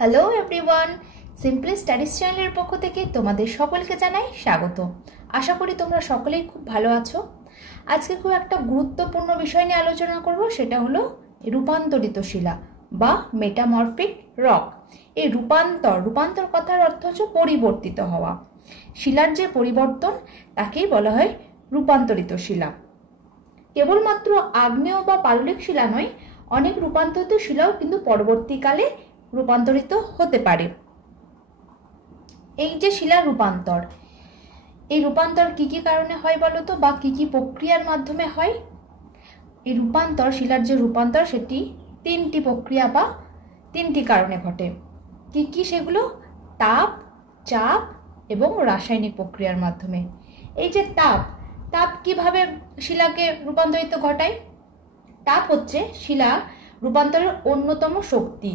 Hello everyone, simply studies চ্যানেলের পক্ষ থেকে তোমাদের সকলকে জানাই স্বাগত। আশা করি তোমরা সকলেই খুব ভালো আছো। আজকে খুব একটা গুরুত্বপূর্ণ বিষয় নিয়ে আলোচনা করব, সেটা হলো রূপান্তরিত শিলা বা মেটামরফিক রক। এই রূপান্তর কথার অর্থ হচ্ছে পরিবর্তিত হওয়া। শিলার যে পরিবর্তন তাকেই বলা হয় রূপান্তরিত শিলা। কেবলমাত্র আগ্নেয় বা পাললিক শিলা নয়, অনেক রূপান্তরিত শিলাও কিন্তু পরবর্তীকালে রূপান্তরিত হতে পারে। এই যে শিলার রূপান্তর, এই রূপান্তর কি কি কারণে হয় বলো তো, বা কি কি প্রক্রিয়ার মাধ্যমে হয়? এই রূপান্তর, শিলার যে রূপান্তর, সেটি তিনটি প্রক্রিয়া বা তিনটি কারণে ঘটে। কি কি সেগুলো? তাপ, চাপ এবং রাসায়নিক প্রক্রিয়ার মাধ্যমে। এই যে তাপ কিভাবে শিলাকে রূপান্তরিত ঘটায়? তাপ হচ্ছে শিলা রূপান্তরের অন্যতম শক্তি।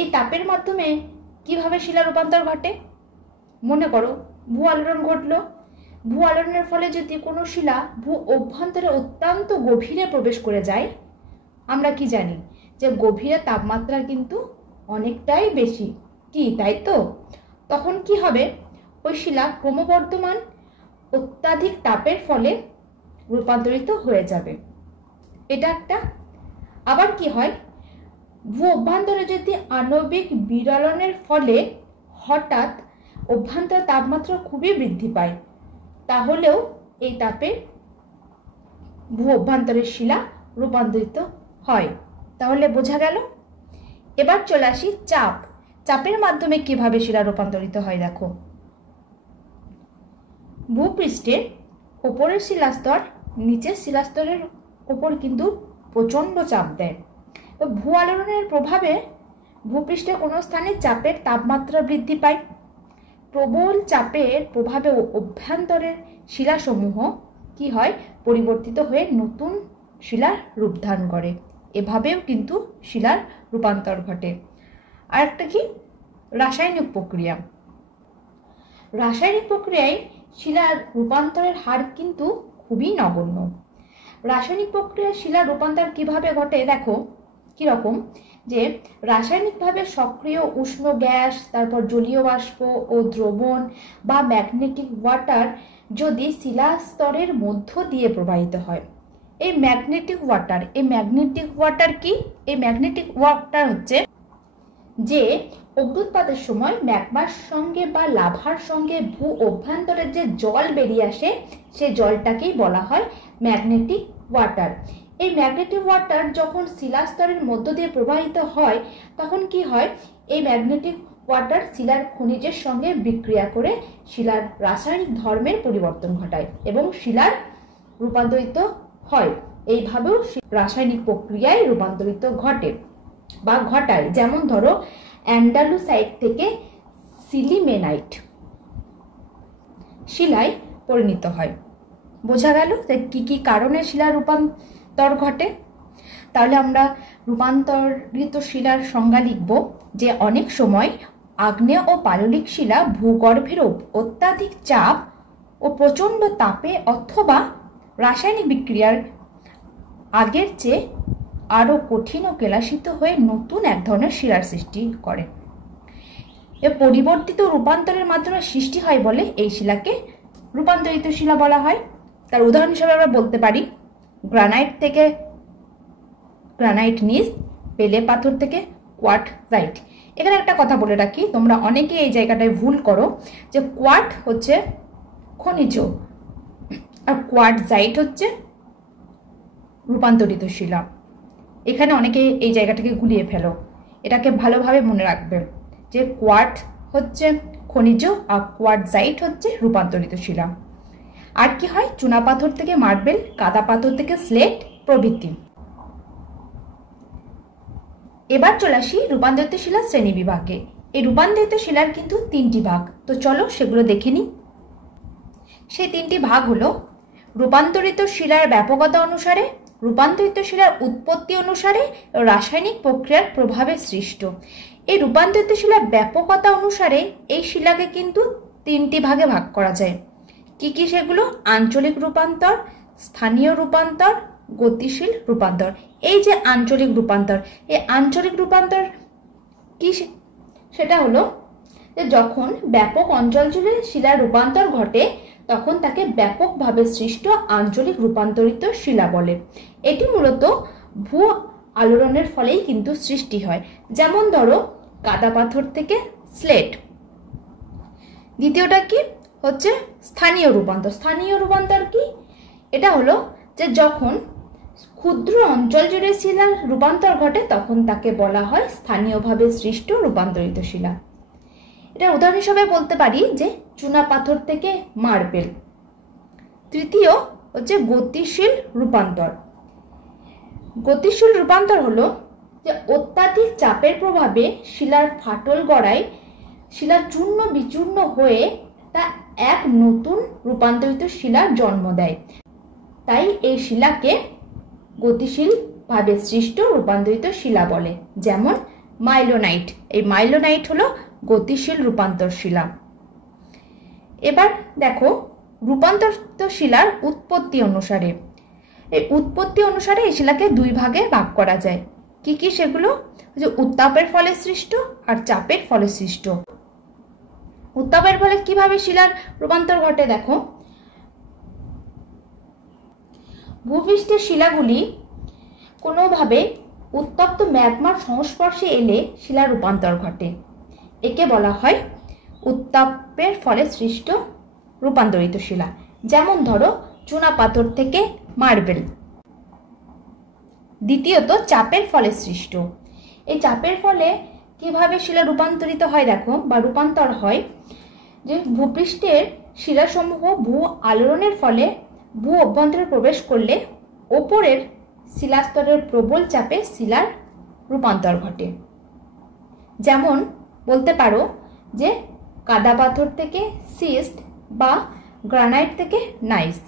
এই তাপের মাধ্যমে কিভাবে শিলা রূপান্তর ঘটে? মনে করো ভূ আলোড়ন ঘটলো। ভূ আলোড়নের ফলে যদি কোনো শিলা ভূ অভ্যন্তরে অত্যন্ত গভীরে প্রবেশ করে যায়, আমরা কি জানি যে গভীরে তাপমাত্রা কিন্তু অনেকটাই বেশি, তাই তো? তখন কি হবে? ওই শিলা ক্রমবর্ধমান অত্যাধিক তাপের ফলে রূপান্তরিত হয়ে যাবে। এটা একটা। আবার কি হয়? ভূ অভ্যন্তরে যদি আণবিক বিরলনের ফলে হঠাৎ অভ্যন্তর তাপমাত্রা খুবই বৃদ্ধি পায়, তাহলেও এই তাপে ভূ অভ্যন্তরের শিলা রূপান্তরিত হয়। তাহলে বোঝা গেল। এবার চলে আসি চাপের মাধ্যমে কিভাবে শিলা রূপান্তরিত হয়। দেখো, ভূপৃষ্ঠের ওপরের শিলাস্তর নিচের শিলাস্তরের ওপর কিন্তু প্রচণ্ড চাপ দেয়। ভূ আলোড়নের প্রভাবে ভূপৃষ্ঠে কোনো স্থানে চাপের তাপমাত্রা বৃদ্ধি পায়। প্রবল চাপের প্রভাবে অভ্যন্তরের শিলাসমূহ কি হয়? পরিবর্তিত হয়ে নতুন শিলার রূপ ধারণ করে। এভাবেও কিন্তু শিলার রূপান্তর ঘটে। আর একটা কি? রাসায়নিক প্রক্রিয়া। রাসায়নিক প্রক্রিয়ায় শিলার রূপান্তরের হার কিন্তু খুবই নগণ্য। রাসায়নিক প্রক্রিয়ায় শিলার রূপান্তর কিভাবে ঘটে? দেখো কিরকম, যে রাসায়নিকভাবে সক্রিয় উষ্ণ গ্যাস, তারপর জলীয় বাষ্প ও দ্রবণ বা ম্যাগনেটিক ওয়াটার যদি শিলা স্তরের মধ্য দিয়ে প্রবাহিত হয়। এই ম্যাগনেটিক ওয়াটার কি? এই ম্যাগনেটিক ওয়াটার হচ্ছে যে অগ্ন্যুৎপাতের সময় ম্যাগমার সঙ্গে বা লাভার সঙ্গে ভূ অভ্যন্তরের যে জল বেরিয়ে আসে, সে জলটাকেই বলা হয় ম্যাগনেটিক ওয়াটার। এই ম্যাগনেটিক ওয়াটার যখন শিলাস্তরের মধ্য দিয়ে প্রবাহিত হয়, তখন কি হয়? এই ম্যাগনেটিক ওয়াটার শিলার খনিজের সঙ্গে বিক্রিয়া করে শিলার রাসায়নিক ধর্মের পরিবর্তন ঘটায় এবং শিলার রূপান্তরিত হয়। এইভাবেও রাসায়নিক প্রক্রিয়ায় রূপান্তরিত ঘটে বা ঘটায়। যেমন ধরো, অ্যান্ডালুসাইট থেকে সিলিমেনাইট শিলায় পরিণত হয়। বোঝা গেল যে কি কি কারণে শিলার রূপান্তর ঘটে। তাহলে আমরা রূপান্তরিত শিলার সংজ্ঞা লিখব যে অনেক সময় আগ্নেয় ও পাললিক শিলা ভূগর্ভের অত্যাধিক চাপ ও প্রচণ্ড তাপে অথবা রাসায়নিক বিক্রিয়ার আগের চেয়ে আরও কঠিন ও কেলাসিত হয়ে নতুন এক ধরনের শিলার সৃষ্টি করে। এ পরিবর্তিত রূপান্তরের মাধ্যমে সৃষ্টি হয় বলে এই শিলাকে রূপান্তরিত শিলা বলা হয়। তার উদাহরণ হিসেবে আমরা বলতে পারি গ্রানাইট থেকে গ্রানাইট-নিজ, বেলে পাথর থেকে কোয়ার্টজাইট। এখানে একটা কথা বলে রাখি, তোমরা অনেকে এই জায়গাটায় ভুল করো যে কোয়ার্ট হচ্ছে খনিজ আর কোয়ার্টজাইট হচ্ছে রূপান্তরিত শিলা। এখানে অনেকে এই জায়গাটাকে গুলিয়ে ফেলো। এটাকে ভালোভাবে মনে রাখবে যে কোয়ার্ট হচ্ছে খনিজ আর কোয়ার্টজাইট হচ্ছে রূপান্তরিত শিলা। আর কি হয়? চুনাপাথর থেকে মার্বেল, কাদা পাথর থেকে স্লেট প্রভৃতি। এবার চলে আসি রূপান্তরিত শিলার শ্রেণী বিভাগে। এই রূপান্তরিত শিলার কিন্তু তিনটি ভাগ, তো চলো সেগুলো দেখে নিই। সেই তিনটি ভাগ হলো রূপান্তরিত শিলার ব্যাপকতা অনুসারে, রূপান্তরিত শিলার উৎপত্তি অনুসারে, রাসায়নিক প্রক্রিয়ার প্রভাবে সৃষ্ট। এই রূপান্তরিত শিলার ব্যাপকতা অনুসারে এই শিলাকে কিন্তু তিনটি ভাগে ভাগ করা যায়। কি কি সেগুলো? আঞ্চলিক রূপান্তর, স্থানীয় রূপান্তর, গতিশীল রূপান্তর। এই যে আঞ্চলিক রূপান্তর, এই আঞ্চলিক রূপান্তর কি সেটা হলো যে যখন ব্যাপক অঞ্চল জুড়ে শিলার রূপান্তর ঘটে তখন তাকে ব্যাপকভাবে সৃষ্ট আঞ্চলিক রূপান্তরিত শিলা বলে। এটি মূলত ভূ আলোড়নের ফলেই কিন্তু সৃষ্টি হয়। যেমন ধরো কাদা পাথর থেকে স্লেট। দ্বিতীয়টা কি হচ্ছে স্থানীয় রূপান্তর। স্থানীয় রূপান্তর কি? এটা হলো যে যখন ক্ষুদ্র অঞ্চল জুড়ে শিলার রূপান্তর ঘটে তখন তাকে বলা হয় স্থানীয়ভাবে সৃষ্ট রূপান্তরিত শিলা। এটা উদাহরণ হিসেবে বলতে পারি যে চুনা পাথর থেকে মার্বেল। তৃতীয় হচ্ছে গতিশীল রূপান্তর। গতিশীল রূপান্তর হলো যে অত্যাধিক চাপের প্রভাবে শিলার ফাটল গড়ায় শিলা চূর্ণ বিচূর্ণ হয়ে তা এক নতুন রূপান্তরিত শিলার জন্ম দেয়। তাই এই শিলাকে গতিশীল ভাবে সৃষ্ট রূপান্তরিত শিলা বলে। যেমন মাইলোনাইট। এই মাইলোনাইট হলো গতিশীল রূপান্তর শিলা। এবার দেখো রূপান্তরিত শিলার উৎপত্তি অনুসারে। এই উৎপত্তি অনুসারে এই শিলাকে দুই ভাগে ভাগ করা যায়। কি কি সেগুলো? যে উত্তাপের ফলে সৃষ্ট আর চাপের ফলে সৃষ্ট। উত্তাপের ফলে কিভাবে শিলার রূপান্তর ঘটে দেখো। ভূপৃষ্ঠের শিলাগুলি কোনোভাবে উত্তপ্ত ম্যাগমার সংস্পর্শে এলে শিলার রূপান্তর ঘটে। একে বলা হয় উত্তাপের ফলে সৃষ্ট রূপান্তরিত শিলা। যেমন ধরো চুনা পাথর থেকে মার্বেল। দ্বিতীয়ত চাপের ফলে সৃষ্ট। এই চাপের ফলে কিভাবে শিলা রূপান্তরিত হয় দেখো বা রূপান্তর হয় যে ভূপৃষ্ঠের শিলাসমূহ ভূ আলোড়নের ফলে ভূ অভ্যন্তরে প্রবেশ করলে ওপরের শিলাস্তরের প্রবল চাপে শিলার রূপান্তর ঘটে। যেমন বলতে পারো যে কাদা পাথর থেকে সিস্ট বা গ্রানাইট থেকে নাইস।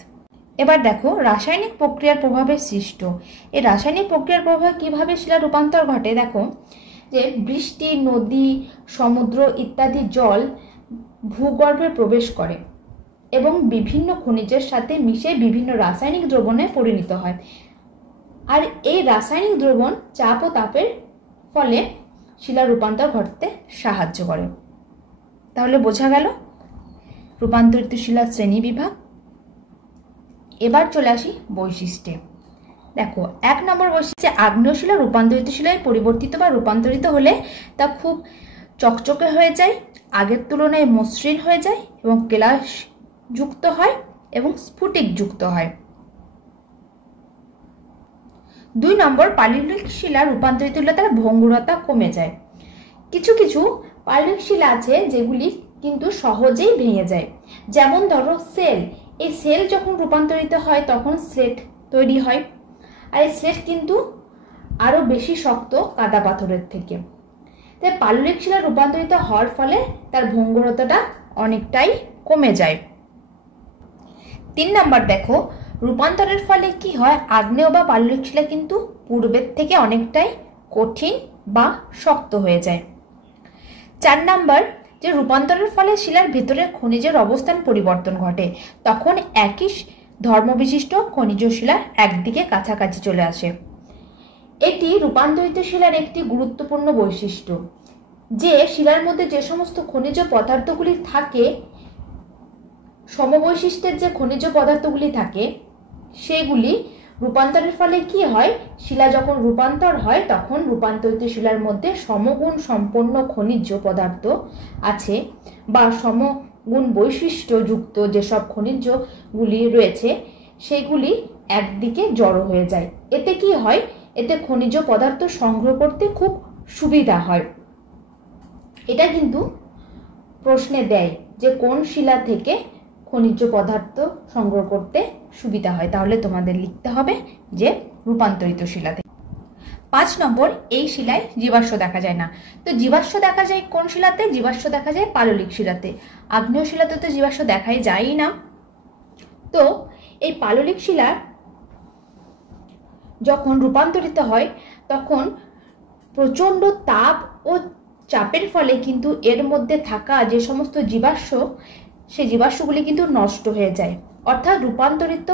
এবার দেখো রাসায়নিক প্রক্রিয়ার প্রভাবে সৃষ্ট। এই রাসায়নিক প্রক্রিয়ার প্রভাবে কিভাবে শিলা রূপান্তর ঘটে দেখো যে বৃষ্টি, নদী, সমুদ্র ইত্যাদি জল ভূগর্ভে প্রবেশ করে এবং বিভিন্ন খনিজের সাথে মিশে বিভিন্ন রাসায়নিক দ্রবণে পরিণত হয়। আর এই রাসায়নিক দ্রবণ চাপ ও তাপের ফলে শিলা রূপান্তর ঘটতে সাহায্য করে। তাহলে বোঝা গেল রূপান্তরিত শিলার শ্রেণী বিভাগ। এবার চলে আসি বৈশিষ্ট্যে। দেখো 1 নম্বর বৈশিষ্ট্যে আগ্নেয় শিলা রূপান্তরিত শিলায় পরিবর্তিত বা রূপান্তরিত হলে তা খুব চকচকে হয়ে যায়, আগের তুলনায় মসৃণ হয়ে যায় এবং কেলাস যুক্ত হয় এবং স্ফুটিক যুক্ত হয়। 2 নম্বর পাললিক শিলা রূপান্তরিত হলে তার ভঙ্গুরতা কমে যায়। কিছু কিছু পাললিক শিলা আছে যেগুলি কিন্তু সহজেই ভেঙে যায়। যেমন ধরো সেল। এই সেল যখন রূপান্তরিত হয় তখন স্লেট তৈরি হয়। আর এই স্লেট কিন্তু আরো বেশি শক্ত কাদা পাথরের থেকে। তাই পাললিক শিলা রূপান্তরিত হওয়ার ফলে তার ভঙ্গুরতাটা অনেকটাই কমে যায়। 3 নম্বর দেখো রূপান্তরের ফলে কি হয় আগ্নেয় বা পাললিক শিলা কিন্তু পূর্বের থেকে অনেকটাই কঠিন বা শক্ত হয়ে যায়। 4 নম্বর যে রূপান্তরের ফলে শিলার ভেতরের খনিজের অবস্থান পরিবর্তন ঘটে। তখন একই ধর্মবিশিষ্ট খনিজ শিলা একদিকে কাছাকাছি চলে আসে। এটি রূপান্তরিত শিলার একটি গুরুত্বপূর্ণ বৈশিষ্ট্য যে শিলার মধ্যে যে সমস্ত খনিজ পদার্থগুলি থাকে, সমবৈশিষ্ট্যের যে খনিজ পদার্থগুলি থাকে সেগুলি রূপান্তরের ফলে কি হয়, শিলা যখন রূপান্তর হয় তখন রূপান্তরিত শিলার মধ্যে সমগুণ সম্পন্ন খনিজ পদার্থ আছে বা সমগুণ বৈশিষ্ট্যযুক্ত যেসব খনিজগুলি রয়েছে সেগুলি একদিকে জড়ো হয়ে যায়। এতে কি হয়, এতে খনিজ পদার্থ সংগ্রহ করতে খুব সুবিধা হয়। এটা কিন্তু প্রশ্নে দেয় যে কোন শিলা থেকে খনিজ পদার্থ সংগ্রহ করতে সুবিধা হয়, তাহলে তোমাদের লিখতে হবে যে রূপান্তরিত শিলা থেকে। 5 নম্বর এই শিলায় জীবাশ্ম দেখা যায় না। তো জীবাশ্ম দেখা যায় কোন শিলাতে? জীবাশ্ম দেখা যায় পাললিক শিলাতে। আগ্নেয় শিলাতে তো জীবাশ্ম দেখাই যায়ই না। তো এই পাললিক শিলা যখন রূপান্তরিত হয় তখন প্রচণ্ড তাপ ও চাপের ফলে কিন্তু এর মধ্যে থাকা যে সমস্ত জীবাশ্ম সেই জীবাশ্মগুলি কিন্তু নষ্ট হয়ে যায়। অর্থাৎ রূপান্তরিত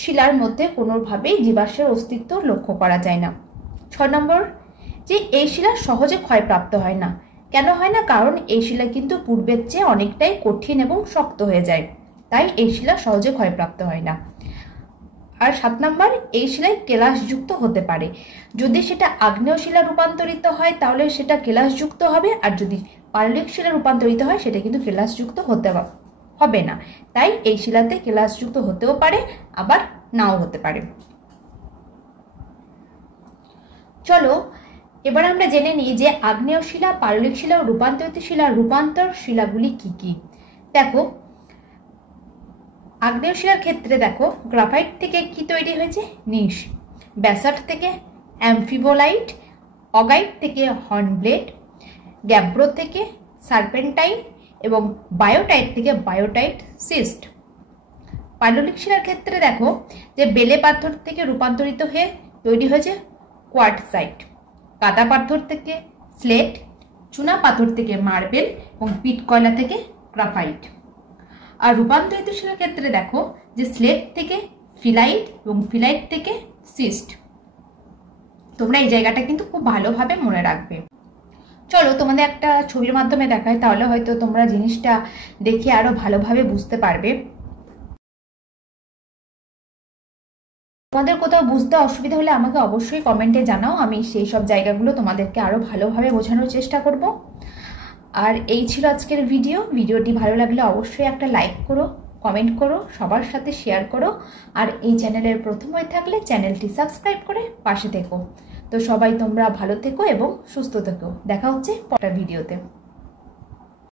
শিলার মধ্যে কোনোভাবেই জীবাশ্মের অস্তিত্ব লক্ষ্য করা যায় না। 6 নম্বর যে এই শিলা সহজে ক্ষয়প্রাপ্ত হয় না। কেন হয় না? কারণ এই শিলা কিন্তু পূর্বের চেয়ে অনেকটাই কঠিন এবং শক্ত হয়ে যায়, তাই এই শিলা সহজে ক্ষয়প্রাপ্ত হয় না। আর 7 নম্বর, এই শিলায় কেলাসযুক্ত হতে পারে। যদি সেটা আগ্নেয় শিলা রূপান্তরিত হয় তাহলে সেটা কেলাসযুক্ত হবে, আর যদি পাললিক শিলা রূপান্তরিত হয় সেটা কিন্তু কেলাসযুক্ত হবে না। তাই এই শিলাতে কেলাসযুক্ত হতেও পারে, আবার নাও হতে পারে। চলো এবার আমরা জেনে নিই যে আগ্নেয় শিলা, পাললিক শিলা ও রূপান্তরিত শিলার রূপান্তর শিলাগুলি কি কি। দেখো, আগ্নেয় শিলার ক্ষেত্রে দেখো, গ্রাফাইট থেকে কি তৈরি হয়েছে? নিস। ব্যাসাল্ট থেকে অ্যামফিবোলাইট, অগাইট থেকে হর্নব্লেড, গ্যাব্রো থেকে সার্পেন্টাইন এবং বায়োটাইট থেকে বায়োটাইট সিস্ট। পাললিক শিলার ক্ষেত্রে দেখো যে বেলে পাথর থেকে রূপান্তরিত হয়ে তৈরি হয়েছে কোয়ার্টসাইট, কাদা পাথর থেকে স্লেট, চুনা পাথর থেকে মার্বেল এবং পিট কয়লা থেকে গ্রাফাইট। আর রূপান্তরিত শিলার ক্ষেত্রে দেখো যে স্লেট থেকে ফিলাইট এবং ফিলাইট থেকে সিস্ট। তোমরা এই জায়গাটা কিন্তু খুব ভালোভাবে মনে রাখবে। চলো তোমাদের একটা ছবির মাধ্যমে দেখাই, তাহলে হয়তো তোমরা জিনিসটা দেখে আরো ভালোভাবে বুঝতে পারবে। তোমাদের কোথাও বুঝতে অসুবিধা হলে আমাকে অবশ্যই কমেন্টে জানাও, আমি সেই সব জায়গাগুলো তোমাদেরকে আরো ভালোভাবে বোঝানোর চেষ্টা করব। আর এই ছিল আজকের ভিডিওটি ভালো লাগলে অবশ্যই একটা লাইক করো, কমেন্ট করো, সবার সাথে শেয়ার করো। আর এই চ্যানেলের প্রথম হয়ে থাকলে চ্যানেলটি সাবস্ক্রাইব করে পাশে থেকো। তো সবাই তোমরা ভালো থেকো এবং সুস্থ থেকো। দেখা হচ্ছে পরের ভিডিওতে।